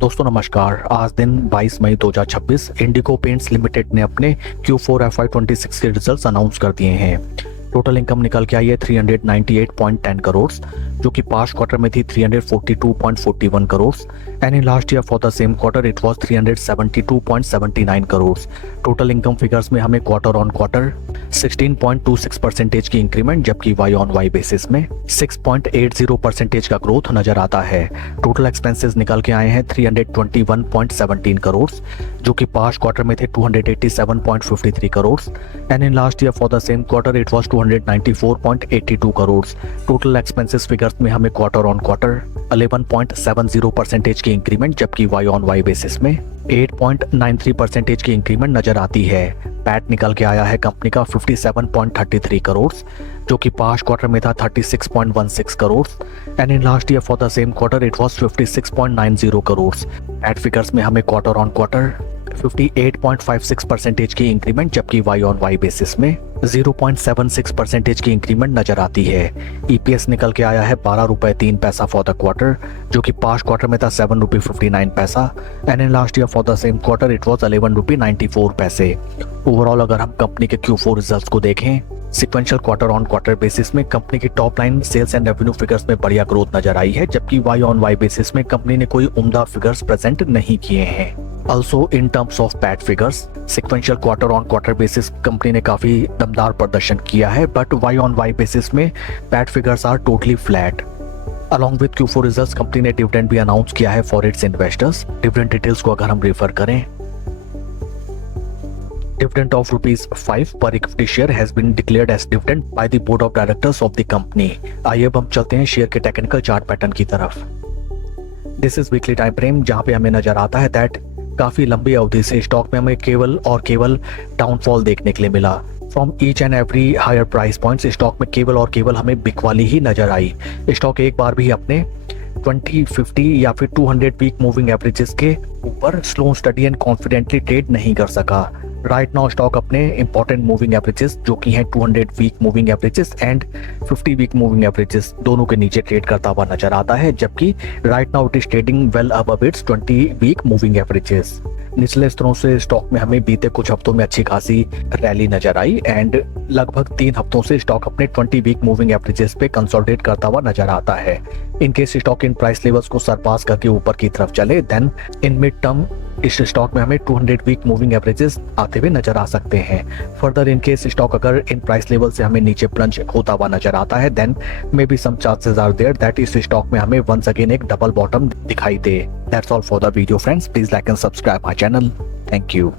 दोस्तों नमस्कार। आज दिन 22 मई 2026 इंडिगो पेंट्स लिमिटेड ने अपने Q4 FY26 के रिजल्ट्स अनाउंस कर दिए हैं। टोटल इनकम निकल के आई है 398.10 करोड़, जो कि पास्ट क्वार्टर में थी 342.41 crore and in last year for the same quarter it was 372.79 crore. Total income figures में हमें क्वार्टर ऑन क्वार्टर 16.26% की इंक्रीमेंट, जबकि वाई ऑन वाई बेसिस में 6.80% का ग्रोथ नजर आता है। टोटल एक्सपेंसेस निकल के आए हैं 321.17 करोड़, जो कि पास्ट क्वार्टर में थे 287.53 crore and in last year for the same quarter it was 294.82 crore. Total expenses figures में हमें क्वार्टर ऑन क्वार्टर 11.70% की इंक्रीमेंट, जबकि वाई ऑन वाई बेसिस में 8.93% की इंक्रीमेंट नजर आती है। पैट निकल के आया है कंपनी का 57.33 करोड़, जो कि पास्ट क्वार्टर में था 36.16 crore and in last year for the same quarter it was 56.90 crore. PAT figures में हमें क्वार्टर ऑन क्वार्टर 58.56% की इंक्रीमेंट, जबकि वाई ऑन वाई बेसिस में 0.76% की इंक्रीमेंट नजर आती है। ईपीएस निकल के आया है 12 रुपए 3 पैसा फॉर द क्वार्टर, जो कि पास्ट क्वार्टर में था 7 रुपये 59 पैसा and in last year for the same quarter it was 11 रुपये 94 पैसे। ओवरऑल अगर हम कंपनी के Q4 रिजल्ट्स को देखें, sequential quarter on quarter basis में कंपनी की top line sales and revenue figures में बढ़िया ग्रोथ नजर आई है, जबकि वाई ऑन वाई बेसिस में कंपनी ने कोई उम्दा फिगर्स प्रेजेंट नहीं किए हैं। Also in terms of PAT figures, sequential quarter on quarter basis company ने काफी दमदार प्रदर्शन किया है, but Y on Y basis में PAT figures are totally flat. Along with Q4 results company ने डिविडेंड भी अनाउंस किया है for its investors. Dividend details को अगर हम रेफर करें, dividend of ₹5 per equity share has been declared as dividend by the board of directors of the company। आइए अब हम चलते हैं शेयर के टेक्निकल चार्ट पैटर्न की तरफ। This is weekly time frame, जहां पे हमें नजर आता है दैट काफी लंबी अवधि से स्टॉक में हमें केवल और केवल डाउनफॉल देखने के लिए मिला। From each and every higher price points stock में केवल और केवल हमें बिकवाली ही नजर आई। स्टॉक एक बार भी अपने 20, 50 या फिर 200 वीक मूविंग एवरेजेस के ऊपर slow study and confidently trade नहीं कर सका। राइट नाउ स्टॉक अपने इंपॉर्टेंट मूविंग एवरेजेस, जो कि हैं 200 week moving averages and 50 week moving averages, दोनों के नीचे ट्रेड करता हुआ नजर आता है, जबकि right now it is trading well above its 20 week moving averages. निचले स्तरों से स्टॉक में हमें बीते कुछ हफ्तों में अच्छी खासी रैली नजर आई एंड लगभग 3 हफ्तों से स्टॉक अपने 20 वीक मूविंग एवरेजेस पे कंसोलिडेट करता हुआ नजर आता है। In case stock in price levels को सरपास करके ऊपर की तरफ चले, देन इन मिड टर्म इस स्टॉक में हमें 200 वीक मूविंग एवरेजेस आते हुए नजर आ सकते हैं। फर्दर इन केस स्टॉक अगर इन प्राइस लेवल से हमें नीचे प्लंज होता हुआ नजर आता है, then may be some chances are there that इस स्टॉक में हमें वंस अगेन एक डबल बॉटम दिखाई दे। That's all for the video friends, please like and subscribe my channel. Thank you.